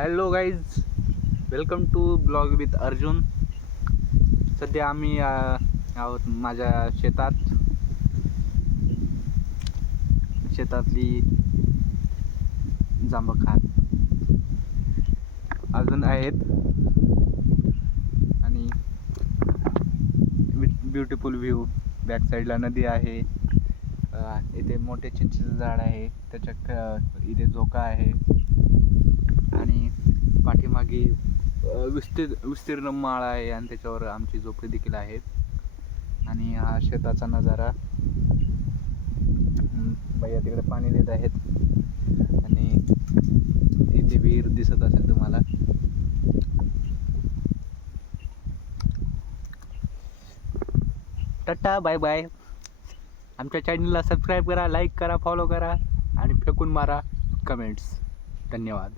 Hello guys, welcome to blog with Arjun. सध्या आम्ही आहोत माझ्या शेतातली जांब खात अजून आहेत आणि ब्युटिफुल व्ह्यू. बॅक साईडला नदी आहे. इथे मोठे चिंचेचं झाड आहे, त्याच्या इथे झोका आहे आणि पाठीमागे विस्तीर्ण माळ आहे आणि त्याच्यावर आमची झोपडी देखील आहे. आणि हा शेताचा नजारा. भैया तिकडे पाणी देत आहेत आणि इथे विहीर दिसत असेल तुम्हाला. Tata bye bye. आमच्या चॅनलला सबस्क्राईब करा, लाईक करा, फॉलो करा आणि फेकून मारा कमेंट्स. धन्यवाद.